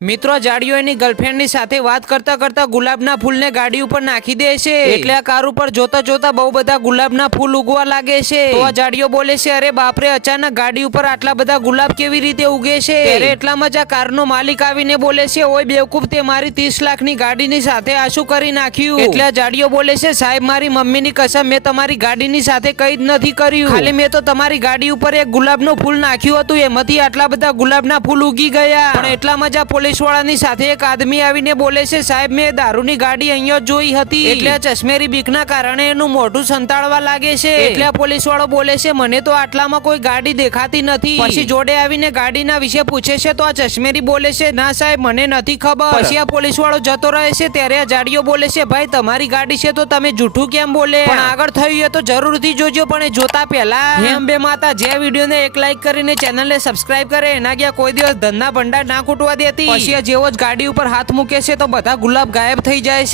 મિત્રો જાડીઓ એની ગર્લફ્રેન્ડની સાથે વાત કરતા કરતા ગુલાબના ફૂલને ગાડી ઉપર નાખી દે છે એટલે આ કાર ઉપર જોતા જોતા બહુ બધા ગુલાબના ફૂલ ઉગવા લાગે છે તો આ જાડીઓ બોલે છે, અરે બાપરે, અચાનક ગાડી ઉપર આટલા બધા ગુલાબ કેવી રીતે ઉગે છે? ત્યારે એટલામાં જ આ કારનો માલિક આવીને બોલે છે, ઓય બેવકૂફ, તે મારી 30 લાખની ગાડીની સાથે આ શું કરી નાખ્યું? એટલે આ જાડીઓ બોલે છે, સાહેબ, મારી મમ્મીની કસમ, મેં તમારી ગાડીની સાથે કંઈ જ નથી કર્યું, ખાલી મેં તો તમારી ગાડી ઉપર એક ગુલાબનું ફૂલ નાખ્યું હતું, એમાંથી આટલા બધા ગુલાબના ફૂલ ઉગી ગયા. પણ એટલામાં જ પોલીસ વાળાની સાથે એક આદમી આવીને બોલે છે, સાહેબ, મેં દારૂની ગાડી અહીંયા જોઈ હતી. એટલે આ ચશ્મેરી બીકના કારણે એનું મોઢું સંતાડવા લાગે છે. એટલે આ પોલીસ વાળો બોલે છે, મને તો આટલામાં કોઈ ગાડી દેખાતી નથી. પછી જોડે આવીને ગાડીના વિશે પૂછે છે તો આ ચશ્મેરી બોલે છે, ના સાહેબ, મને નથી ખબર. પછી આ પોલીસ વાળો જતો રહે છે ત્યારે આ જાડીઓ બોલે છે, ભાઈ, તમારી ગાડી છે તો તમે જૂઠું કેમ બોલે? પણ આગળ થયું એ તો જરૂરથી જોજો, પણ એ જોતા પહેલા અંબે માતા જે વિડીયોને એક લાઈક કરીને ચેનલને સબસ્ક્રાઇબ કરે એના ગયા કોઈ દિવસ ધનના ભંડાર ના ખૂટવા દેતી. પછી જેવો જ ગાડી ઉપર હાથ મૂકે છે તો બધા ગુલાબ ગાયબ થઈ જાય છે.